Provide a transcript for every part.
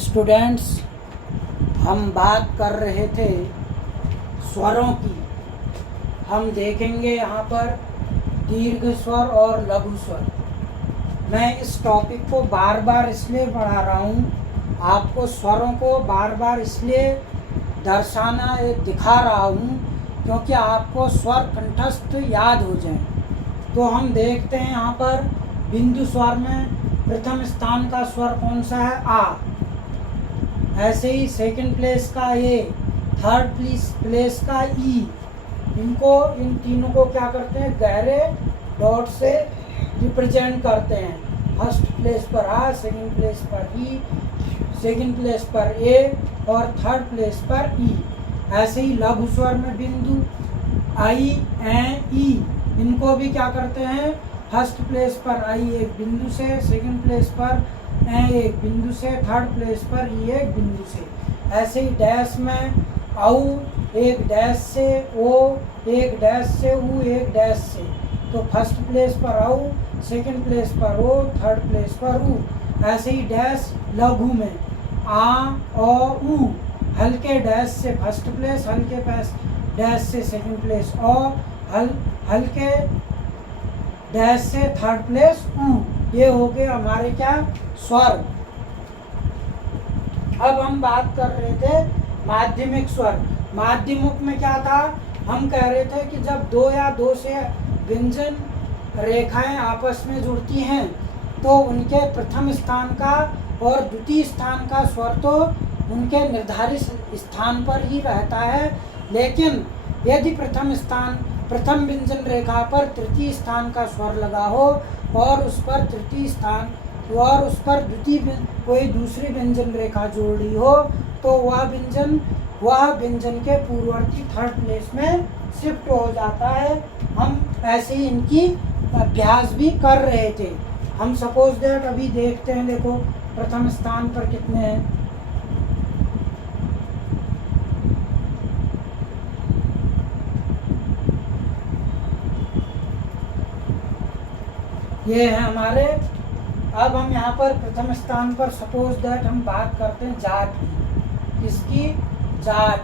Students, हम बात कर रहे थे स्वरों की। हम देखेंगे यहाँ पर दीर्घ स्वर और लघु स्वर। मैं इस टॉपिक को बार बार इसलिए पढ़ा रहा हूँ, आपको स्वरों को बार बार इसलिए दिखा रहा हूँ क्योंकि आपको स्वर कंठस्थ याद हो जाए। तो हम देखते हैं यहाँ पर बिंदु स्वर में प्रथम स्थान का स्वर कौन सा है? आ। ऐसे ही सेकंड प्लेस का ए, थर्ड प्लेस का ई। इन तीनों को क्या करते हैं? गहरे डॉट से रिप्रेजेंट करते हैं। फर्स्ट प्लेस पर आ, सेकंड प्लेस पर ई, सेकंड प्लेस पर ए और थर्ड प्लेस पर ई। ऐसे ही लघु स्वर में बिंदु आई, ए, ई, इनको भी क्या करते हैं? फर्स्ट प्लेस पर आई एक बिंदु से, सेकंड प्लेस पर ए एक बिंदु से, थर्ड प्लेस पर ई एक बिंदु से। ऐसे ही डैश में औ एक डैश से, ओ एक डैश से, ऊ एक डैश से। तो फर्स्ट प्लेस पर औ, सेकंड प्लेस पर ओ, थर्ड प्लेस पर ऊ। ऐसे ही डैश लघु में आ, ओ, ऊ, हल्के डैश से फर्स्ट प्लेस, हल्के डैश से सेकंड प्लेस, और हल्के डैश से थर्ड प्लेस ऊ। ये हो गए हमारे क्या? स्वर। अब हम बात कर रहे थे माध्यमिक स्वर। माध्यमिक में क्या था? हम कह रहे थे कि जब दो या दो से व्यंजन रेखाएं आपस में जुड़ती हैं तो उनके प्रथम स्थान का और द्वितीय स्थान का स्वर तो उनके निर्धारित स्थान पर ही रहता है, लेकिन यदि प्रथम व्यंजन रेखा पर तृतीय स्थान का स्वर लगा हो और उस पर द्वितीय कोई दूसरी व्यंजन रेखा जोड़ी हो तो वह व्यंजन के पूर्ववर्ती थर्ड प्लेस में शिफ्ट हो जाता है। हम ऐसे ही इनकी अभ्यास भी कर रहे थे। हम सपोज दैट अभी देखते हैं, देखो प्रथम स्थान पर कितने हैं। ये है हमारे। अब हम यहाँ पर प्रथम स्थान पर सपोज दैट हम बात करते हैं जाट की। किसकी? जाट।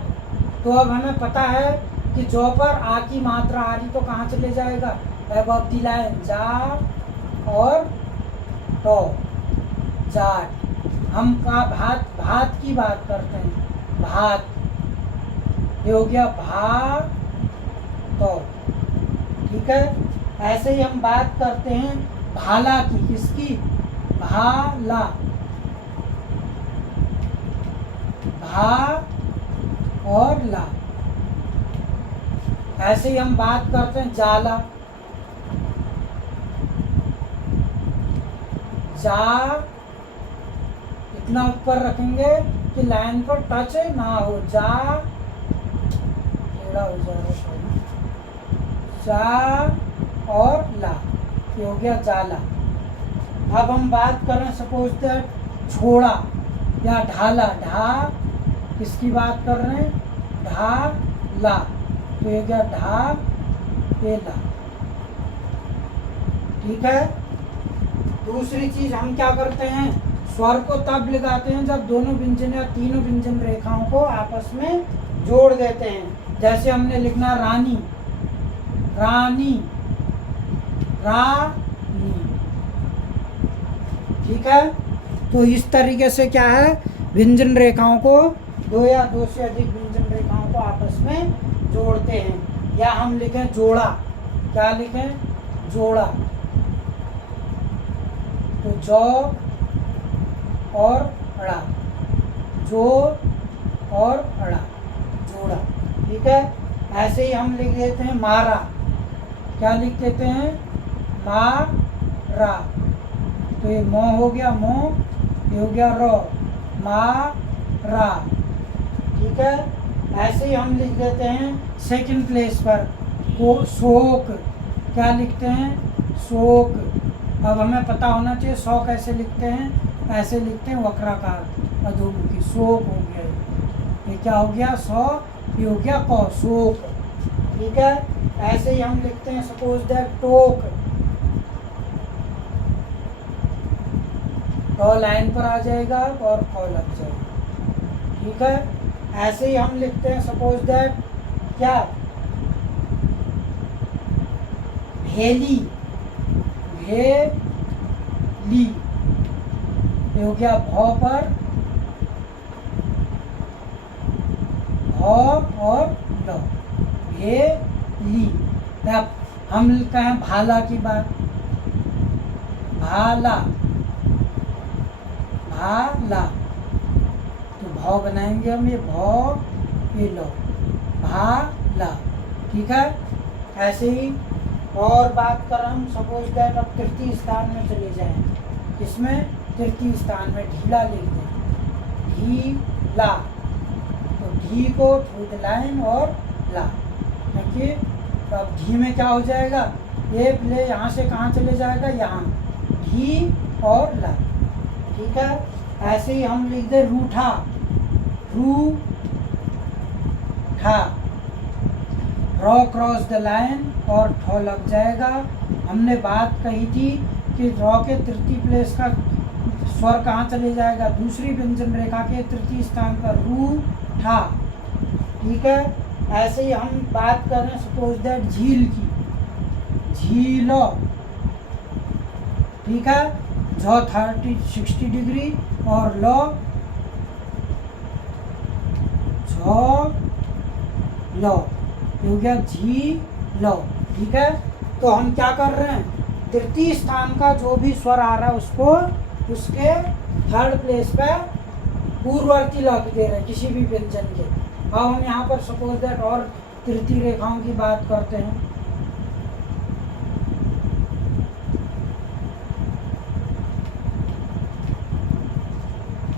तो अब हमें पता है कि जो पर आ की मात्रा आ रही तो कहाँ चले जाएगा? अबव द लाइन, जा और टो, जाट। हम भात की बात करते हैं, भात। ये हो गया भा तो, ठीक है। ऐसे ही हम बात करते हैं भाला की। किसकी? भाला। भा और ला। ऐसे ही हम बात करते हैं जाला। जा इतना ऊपर रखेंगे कि लाइन पर टच ना हो। जा टेढ़ा हो जाएगा। जा और ला, ये हो गया जाला। अब हम बात करें सपोज दैट छोड़ा या ढाला। ढा किसकी बात कर रहे हैं? ढा ला, तो ये गया ढा ये ला, ठीक है। दूसरी चीज हम क्या करते हैं? स्वर को तब लगाते हैं जब दोनों व्यंजन या तीनों व्यंजन रेखाओं को आपस में जोड़ देते हैं। जैसे हमने लिखना रानी, रानी, रानी, ठीक है। तो इस तरीके से क्या है? व्यंजन रेखाओं को, दो या दो से अधिक व्यंजन रेखाओं को आपस में जोड़ते हैं। या हम लिखें जोड़ा। क्या लिखें? जोड़ा। तो जौ और अड़ा, जो और अड़ा, जोड़ा, ठीक है। ऐसे ही हम लिख देते हैं मारा। क्या लिख देते हैं? मारा। तो ये मो हो गया मो, ये हो गया रो, मारा, ठीक है। ऐसे ही हम लिख देते हैं सेकंड प्लेस पर को शोक। क्या लिखते हैं? शोक। अब हमें पता होना चाहिए शौ कैसे लिखते हैं। ऐसे लिखते हैं वक्राकार अधोमुखी। शोक हो गया, ये क्या हो गया? सौ, ये हो गया कौ, शोक, ठीक है। ऐसे ही हम लिखते हैं सपोज दैट टोक। रॉ लाइन पर आ जाएगा और क लग जाएगा। ठीक है, ऐसे ही हम लिखते हैं सपोज दैट क्या, भेली, भेली, ये हो गया भौ पर भौ और ल, भेली। अब हम कहें भाला की बात, भाला, भाला, तो भौ बनाएंगे हम, ये भौ, ये लो, भाला। ठीक है, ऐसे ही और बात करें हम सपोज दैट अब तृतीय स्थान में चले जाएं, इसमें तृतीय स्थान में ढीला लिख दें, ढीला, तो ढी को थ्रू द लाइन और ला, देखिए तो अब ढी में क्या हो जाएगा, ये प्ले यहाँ से कहाँ चले जाएगा, यहाँ, ढी और ला। ठीक है, ऐसे ही हम लिख दे रूठा, रू ठा, रॉ क्रॉस द लाइन और ठो लग जाएगा। हमने बात कही थी कि रॉ के तृतीय प्लेस का स्वर कहाँ चले जाएगा, दूसरी व्यंजन रेखा के तृतीय स्थान पर, रू ठा। ठीक है, ऐसे ही हम बात करें सपोज दैट झील की, झीलो। ठीक है, झ 60 डिग्री और लो झ लो, हो गया झी लो। ठीक है, तो हम क्या कर रहे हैं, तृतीय स्थान का जो भी स्वर आ रहा है उसको उसके थर्ड प्लेस पे पूर्ववर्ती लग दे रहे हैं किसी भी व्यंजन के। अब हम यहाँ पर सपोज दैट और तृतीय रेखाओं की बात करते हैं।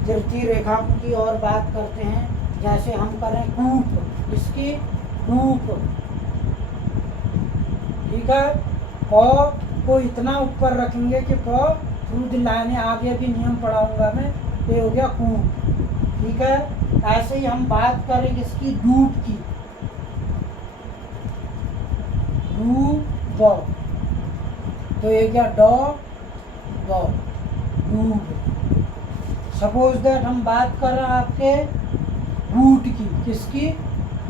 तृतीय रेखा की और बात करते हैं, जैसे हम करें कूप, इसकी कूप। ठीक है, क को इतना ऊपर रखेंगे कि क थ्रू द लाइन, आगे भी नियम पढ़ाऊंगा मैं, ये हो गया कूप। ठीक है, ऐसे ही हम बात करें इसकी डूब की, डूब, तो ये क्या, डॉ ब, डूब। सपोज दैट हम बात कर रहे हैं आपके बूट की, किसकी,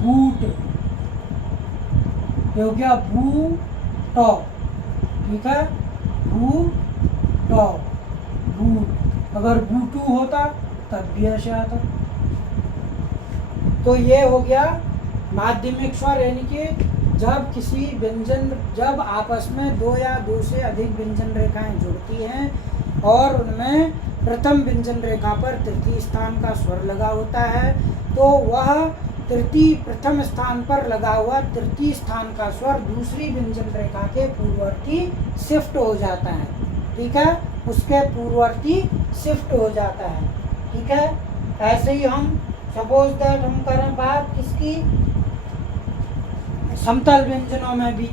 बूट, ये हो गया बू टॉ। ठीक है, बू टॉ, बूट। अगर बूटू होता तब भी ऐसे आता। तो ये हो गया माध्यमिक स्वर, यानी कि जब किसी व्यंजन, जब आपस में दो या दो से अधिक व्यंजन रेखाएं जुड़ती हैं और उनमें प्रथम व्यंजन रेखा पर तृतीय स्थान का स्वर लगा होता है, तो वह तृतीय प्रथम स्थान पर लगा हुआ तृतीय स्थान का स्वर दूसरी व्यंजन रेखा के पूर्ववर्ती शिफ्ट हो जाता है। ठीक है, उसके पूर्ववर्ती शिफ्ट हो जाता है। ठीक है, ऐसे ही हम सपोज दैट हम करें बात किसकी, समतल व्यंजनों में भी।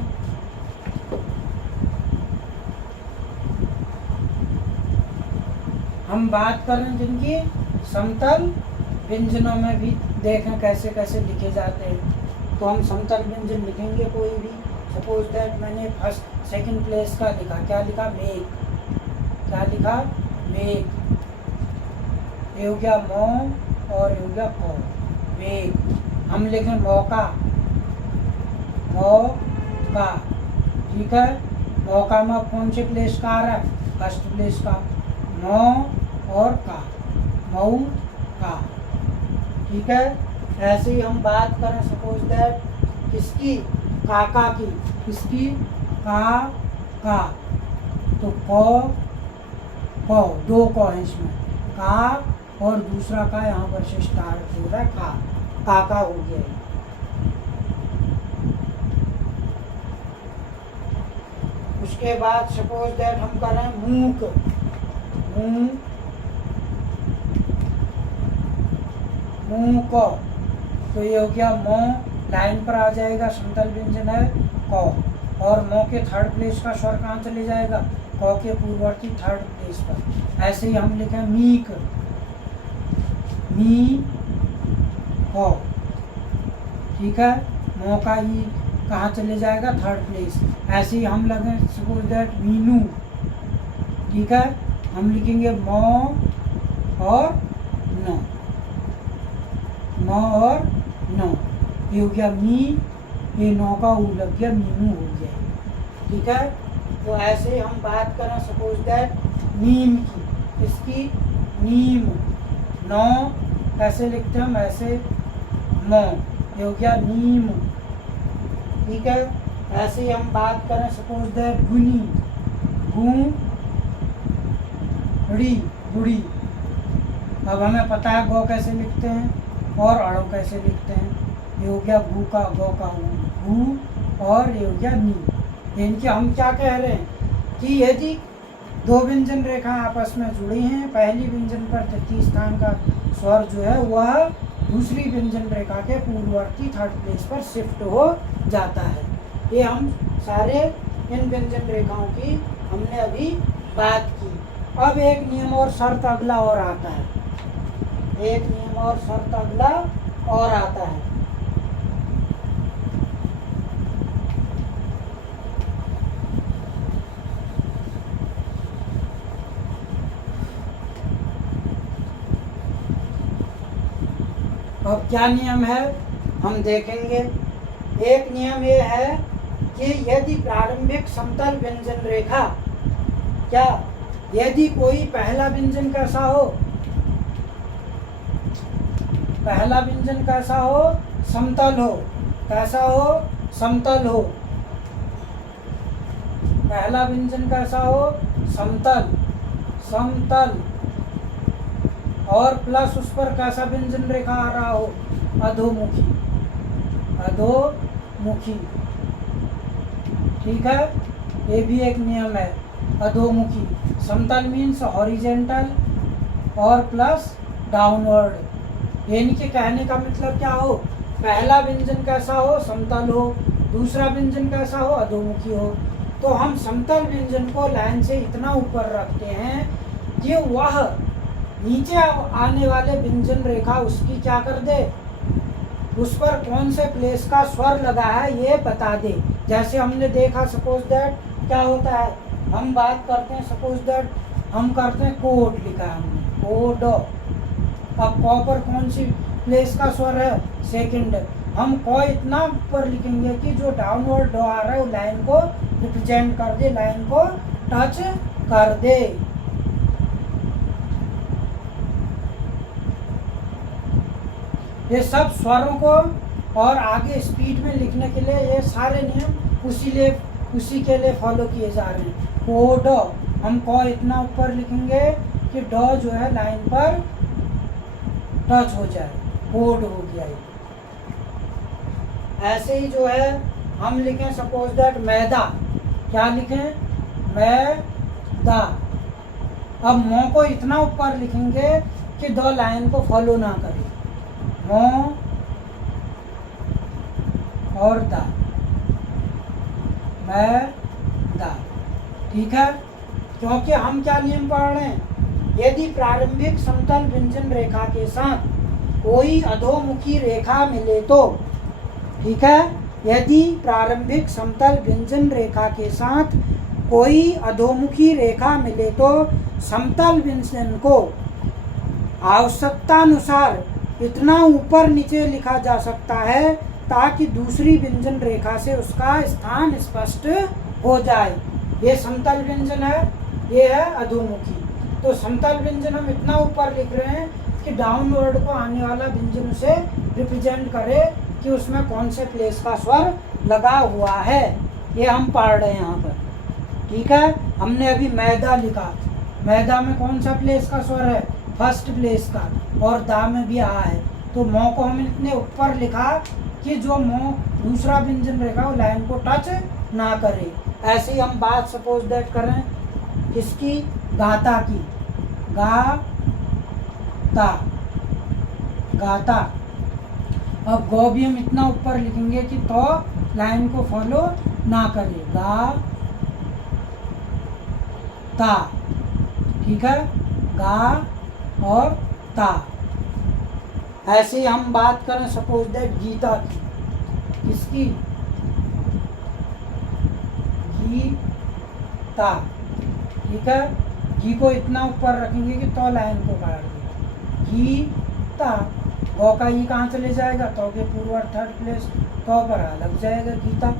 हम बात करें जिनकी समतल व्यंजनों में भी, देखें कैसे कैसे लिखे जाते हैं। तो हम समतल व्यंजन लिखेंगे कोई भी, सपोज दैट मैंने फर्स्ट सेकंड प्लेस का लिखा, क्या लिखा, मेघ, क्या लिखा, मेघ, ये हो गया मौ और ये हो गया कौ, मेघ। हम लिखें मौका, मौका। ठीक है, मौका में कौन से प्लेस का आ रहा है, फर्स्ट प्लेस का, मौ और का, मऊ का। ठीक है, ऐसे ही हम बात करें सपोज दैट किसकी, काका की, किसकी, का, तो को, दो को है इसमें, का और दूसरा का यहाँ पर से स्टार्ट हो रहा है, काका हो गया है। उसके बाद सपोज दैट हम करें मूक, मूक, तो ये हो गया मौ, लाइन पर आ जाएगा, समतल व्यंजन है क, और मौ के थर्ड प्लेस का स्वर कहाँ चले जाएगा, क के पूर्ववर्ती थर्ड प्लेस पर। ऐसे ही हम लिखें मीक, मी हो। ठीक है, मौ का ही कहाँ चले जाएगा, थर्ड प्लेस। ऐसे ही हम लगे सपोज दैट मीनू। ठीक है, हम लिखेंगे मौ और न, म और न, ये हो गया मी, ये नौ का ऊ लग गया, मीनू हो गया। ठीक है, तो ऐसे हम बात करें सपोज दैट नीम की, इसकी नीम, नौ कैसे लिखते हैं हम, ऐसे मौ, ये हो गया नीम। ठीक है, ऐसे ही हम बात करें सपोज दैट गुनी, गू ड़ी, गुड़ी। अब हमें पता है गौ कैसे लिखते हैं और अड़ो कैसे लिखते हैं। ये हो गया गू का, गौ का गू, और ये हो गया नी। इनके हम क्या कह रहे हैं कि यदि दो व्यंजन रेखा आपस में जुड़ी हैं, पहली व्यंजन पर तृतीय स्थान का स्वर जो है वह दूसरी व्यंजन रेखा के पूर्ववर्ती थर्ड प्लेस पर शिफ्ट हो जाता है। ये हम सारे इन व्यंजन रेखाओं की हमने अभी बात की। अब एक नियम और शर्त अगला और आता है, एक नियम और शर्त अगला और आता है। अब क्या नियम है हम देखेंगे। एक नियम ये है कि यदि प्रारंभिक समतल व्यंजन रेखा, क्या यदि कोई पहला व्यंजन कैसा हो, पहला व्यंजन कैसा हो, समतल हो, कैसा हो, समतल हो, पहला व्यंजन कैसा हो, समतल, समतल, और प्लस उस पर कैसा व्यंजन रेखा आ रहा हो, अधोमुखी, अधोमुखी। ठीक है, ये भी एक नियम है, अधोमुखी। समतल मीन्स हॉरिजेंटल और प्लस डाउनवर्ड। इनके कहने का मतलब क्या हो, पहला व्यंजन कैसा हो, समतल हो, दूसरा व्यंजन कैसा हो, अधोमुखी हो। तो हम समतल व्यंजन को लाइन से इतना ऊपर रखते हैं कि वह नीचे आने वाले व्यंजन रेखा उसकी क्या कर दे, उस पर कौन से प्लेस का स्वर लगा है ये बता दे। जैसे हमने देखा सपोज दैट क्या होता है, हम बात करते हैं सपोज दैट हम करते हैं कोड, लिखा है हमने कोड। अब क पर कौन सी प्लेस का स्वर है, सेकंड। हम क इतना ऊपर लिखेंगे कि जो डाउनवर्ड डो आ रहा है वो लाइन को रिप्रेजेंट कर दे, लाइन को टच कर दे। ये सब स्वरों को और आगे स्पीड में लिखने के लिए ये सारे नियम उसी के लिए फॉलो किए जा रहे हैं। कोड, हम को इतना ऊपर लिखेंगे कि डॉ जो है लाइन पर टच हो जाए, कोड हो गया ये। ऐसे ही जो है हम लिखें सपोज दैट मैदा, क्या लिखें, मैदा। अब मो को इतना ऊपर लिखेंगे कि दो लाइन को फॉलो ना करे, मो और दा, मैदा। ठीक है, क्योंकि हम क्या नियम पढ़ रहे हैं, यदि प्रारंभिक समतल व्यंजन रेखा के साथ कोई अधोमुखी रेखा मिले तो, ठीक है, यदि प्रारंभिक समतल व्यंजन रेखा के साथ कोई अधोमुखी रेखा मिले तो समतल व्यंजन को आवश्यकतानुसार इतना ऊपर नीचे लिखा जा सकता है ताकि दूसरी व्यंजन रेखा से उसका स्थान स्पष्ट हो जाए। ये समतल व्यंजन है, ये है अधोमुखी। तो समतल व्यंजन हम इतना ऊपर लिख रहे हैं कि डाउनवर्ड को आने वाला व्यंजन उसे रिप्रेजेंट करे कि उसमें कौन से प्लेस का स्वर लगा हुआ है, ये हम पढ़ रहे हैं यहाँ पर। ठीक है, हमने अभी मैदा लिखा, मैदा में कौन सा प्लेस का स्वर है, फर्स्ट प्लेस का, और दा में भी आ है। तो मो को हम इतने ऊपर लिखा कि जो मो दूसरा व्यंजन रेखा वो लाइन को टच ना करे। ऐसे ही हम बात सपोज दैट करें इसकी गाता की, गाता, गाता। अब गौ भी हम इतना ऊपर लिखेंगे कि तो लाइन को फॉलो ना करे, गा ता। ठीक है, गा और ता। ऐसे ही हम बात करें सपोज दैट गीता की, किसकी, गीता। ठीक है, घी को इतना ऊपर रखेंगे कि तो लाइन को काट दे। घी ता गौ का ई कहाँ चले जाएगा, तो के पूर्व थर्ड प्लेस, तो पर आ लग जाएगा गीता।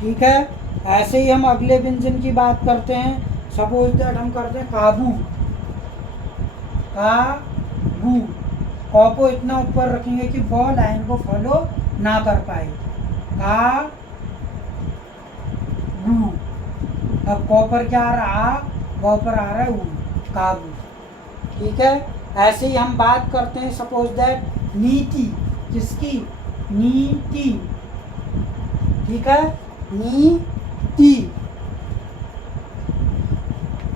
ठीक है, ऐसे ही हम अगले व्यंजन की बात करते हैं। सपोज दैट हम करते हैं काबू। काबू कौ को इतना ऊपर रखेंगे कि वो लाइन को फॉलो ना कर पाए। काबू। अब कौ पर क्या आ रहा, गौ पर आ रहा है ऊ, काबू। ठीक है, ऐसे ही हम बात करते हैं सपोज दैट नीति। किसकी, नीति। ठीक है, नीति।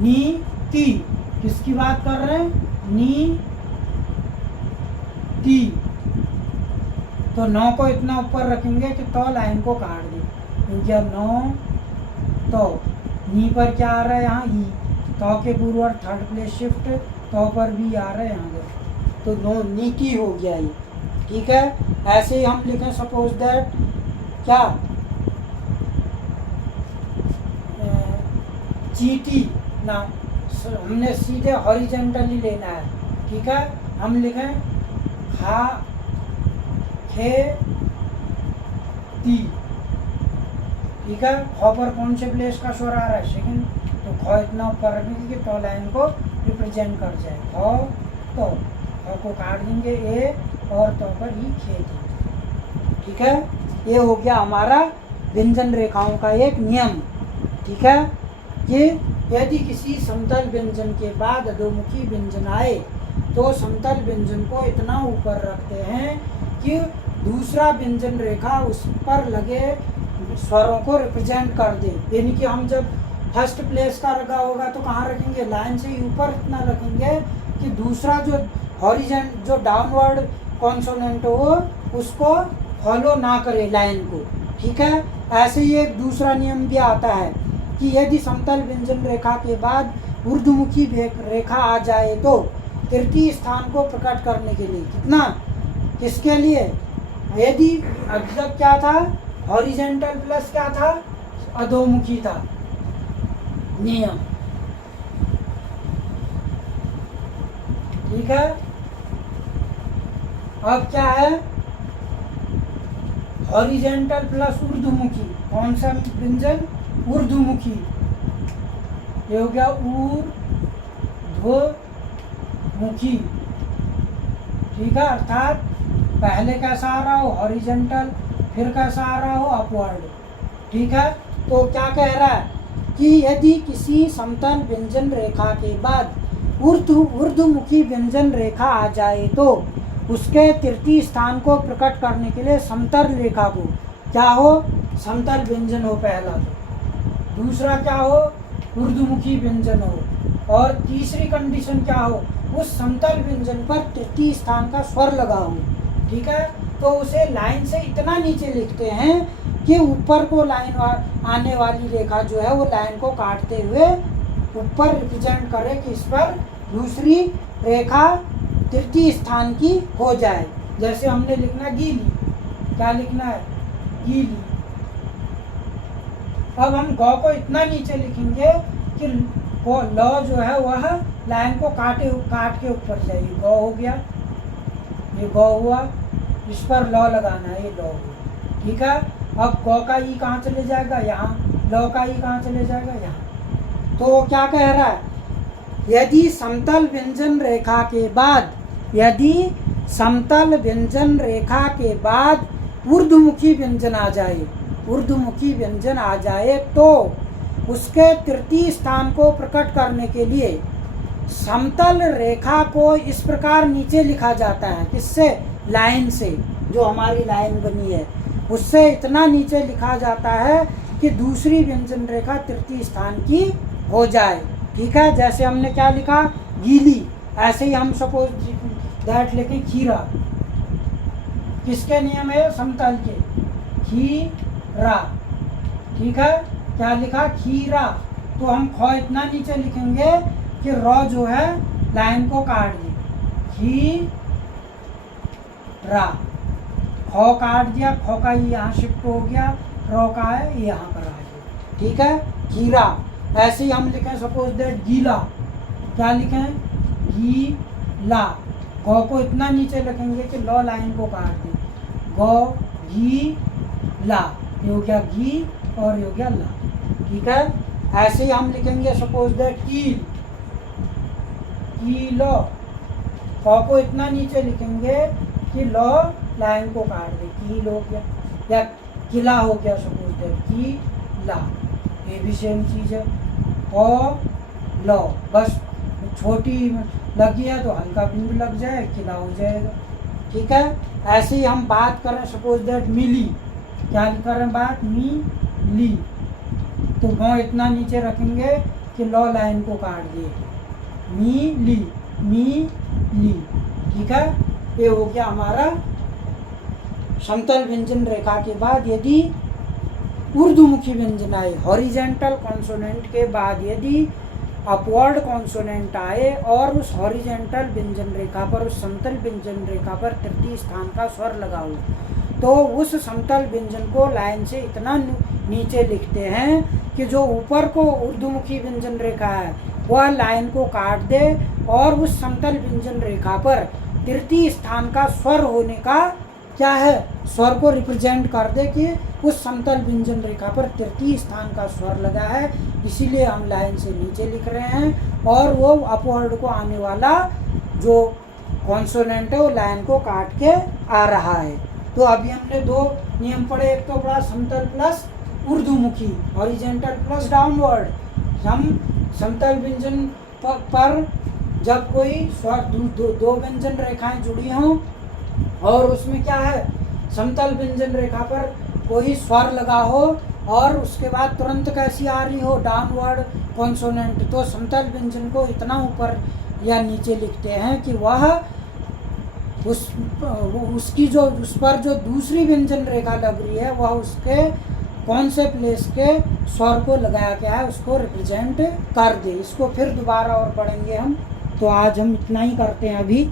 नीति किसकी बात कर रहे हैं, नीति। तो 9 को इतना ऊपर रखेंगे कि तो लाइन को काट दे, क्योंकि अब 9 तो नी पर क्या आ रहा है यहाँ ई, तो के पूर्व थर्ड प्लेस शिफ्ट, तो पर भी आ रहा है यहाँ पर, तो नो नीति हो गया ये। ठीक है, ऐसे ही हम लिखें सपोज दैट क्या, चीटी ना, हमने सीधे हॉरिजेंटली लेना है। ठीक है, हम लिखें हा खे ती। ठीक है, खौ पर कौन से प्लेस का स्वर आ रहा है, सेकंड, तो खौ इतना ऊपर रखेंगे कि तो लाइन को रिप्रेजेंट कर जाए। खौ तो खौ को काट देंगे ए, और तो पर ही खे ती। ठीक है, ये हो गया हमारा व्यंजन रेखाओं का एक नियम। ठीक है, कि यदि किसी समतल व्यंजन के बाद अधोमुखी व्यंजन आए तो समतल व्यंजन को इतना ऊपर रखते हैं कि दूसरा व्यंजन रेखा उस पर लगे स्वरों को रिप्रेजेंट कर दे। यानी कि हम जब फर्स्ट प्लेस का रखा होगा तो कहाँ रखेंगे, लाइन से ऊपर इतना रखेंगे कि दूसरा जो हॉरिजेंट, जो डाउनवर्ड कॉन्सोनेंट हो उसको फॉलो ना करे लाइन को। ठीक है, ऐसे ही एक दूसरा नियम भी आता है कि यदि समतल व्यंजन रेखा के बाद ऊर्ध्वमुखी रेखा आ जाए तो तृतीय स्थान को प्रकट करने के लिए, कितना, किसके लिए, यदि अभी तक क्या था, हॉरिजेंटल प्लस क्या था, अधोमुखी था नियम। ठीक है, अब क्या है, हॉरिजेंटल प्लस ऊर्ध्वमुखी। कौन सा व्यंजन, ऊर्ध्वमुखी। ये हो गया ऊर्ध्वमुखी। ठीक है, अर्थात पहले कैसा आ रहा हो हॉरिजेंटल, फिर कैसा आ रहा हो अपवर्ड। ठीक है, तो क्या कह रहा है कि यदि किसी समतल व्यंजन रेखा के बाद ऊर्ध्वमुखी व्यंजन रेखा आ जाए तो उसके तृतीय स्थान को प्रकट करने के लिए समतल रेखा को क्या हो, समतल व्यंजन हो पहला, तो दूसरा क्या हो, ऊर्ध्वमुखी व्यंजन हो, और तीसरी कंडीशन क्या हो, उस समतल व्यंजन पर तृतीय स्थान का स्वर लगा हो। ठीक है, तो उसे लाइन से इतना नीचे लिखते हैं कि ऊपर को लाइन आने वाली रेखा जो है वो लाइन को काटते हुए ऊपर रिप्रेजेंट करे कि इस पर दूसरी रेखा तृतीय स्थान की हो जाए। जैसे हमने लिखना गीली, क्या लिखना है, गीली। अब हम गौ को इतना नीचे लिखेंगे कि वो लौ जो है वह लाइन को काट के ऊपर जाएगी। गौ हो गया, ये गौ हुआ, इस पर लौ लगाना है, ये लौ हुआ। ठीक है, अब गौ का ई कहाँ चले जाएगा, यहाँ, लौ का ई कहाँ चले जाएगा, यहाँ। तो क्या कह रहा है, यदि समतल व्यंजन रेखा के बाद, यदि समतल व्यंजन रेखा के बाद ऊर्ध्वमुखी व्यंजन आ जाए, ऊर्ध्वमुखी व्यंजन आ जाए तो उसके तृतीय स्थान को प्रकट करने के लिए समतल रेखा को इस प्रकार नीचे लिखा जाता है, किससे, लाइन से, जो हमारी लाइन बनी है उससे इतना नीचे लिखा जाता है कि दूसरी व्यंजन रेखा तृतीय स्थान की हो जाए। ठीक है, जैसे हमने क्या लिखा, गीली, ऐसे ही हम सपोज दैट लिखें खीरा। किसके नियम है, समतल के, खीरा। ठीक है, क्या लिखा, खीरा। तो हम खौ इतना नीचे लिखेंगे कि रॉ जो है लाइन को काट दी, खीरा, खौ काट दिया, खौ का यहाँ शिफ्ट हो गया, रॉ का है यहाँ पर आ गया। ठीक है, खीरा। ऐसे ही हम लिखें सपोज दैट गीला, क्या लिखें, गीला। गौ को इतना नीचे रखेंगे कि लॉ लाइन को काट दे, गौ घी ला, ये हो गया घी और ये हो गया ला, ठीक है। ऐसे ही हम लिखेंगे सपोज दैट कील, कीलो, कौ को इतना नीचे लिखेंगे कि लॉ लाइन को काट दे, कील हो गया, या किला हो गया सपोज दैट किला, ये भी सेम चीज है। और लॉ बस छोटी लगी है तो हल्का बिंदु लग जाए, किला हो जाएगा, ठीक है। ऐसे ही हम बात करें सपोज दैट मिली, क्या करें बात, मिली, तो गाँव इतना नीचे रखेंगे कि लॉ लाइन को काट दिए, मिली, मिली, ठीक है। ये हो गया हमारा समतल व्यंजन रेखा के बाद यदि ऊर्ध्वमुखी व्यंजन आए, हॉरिजेंटल कॉन्सोनेंट के बाद यदि अपवर्ड कॉन्सोनेंट आए और उस हॉरिजेंटल व्यंजन रेखा पर, उस समतल व्यंजन रेखा पर तृतीय स्थान का स्वर लगा हो, तो उस समतल व्यंजन को लाइन से इतना नीचे लिखते हैं कि जो ऊपर को ऊर्ध्वमुखी व्यंजन रेखा है वह लाइन को काट दे और उस समतल व्यंजन रेखा पर तृतीय स्थान का स्वर होने का क्या है, स्वर को रिप्रेजेंट कर दे कि उस समतल व्यंजन रेखा पर तृतीय स्थान का स्वर लगा है, इसीलिए हम लाइन से नीचे लिख रहे हैं। और वो अपवर्ड को आने वाला जो कॉन्सोनेंट है वो लाइन को काट के आ रहा है। तो अभी हमने दो नियम पढ़े, एक तो पढ़ा समतल प्लस ऊर्ध्वमुखी, हॉरिजेंटल प्लस डाउनवर्ड। हम समतल व्यंजन पर जब कोई स्वर दो व्यंजन रेखाएं जुड़ी हों और उसमें क्या है, समतल व्यंजन रेखा पर कोई स्वर लगा हो और उसके बाद तुरंत कैसी आ रही हो, डाउनवर्ड कॉन्सोनेंट, तो समतल व्यंजन को इतना ऊपर या नीचे लिखते हैं कि वह उसकी जो उस पर जो दूसरी व्यंजन रेखा लग रही है वह उसके कौन से प्लेस के स्वर को लगाया गया है उसको रिप्रेजेंट कर दे। इसको फिर दोबारा और पढ़ेंगे हम, तो आज हम इतना ही करते हैं अभी।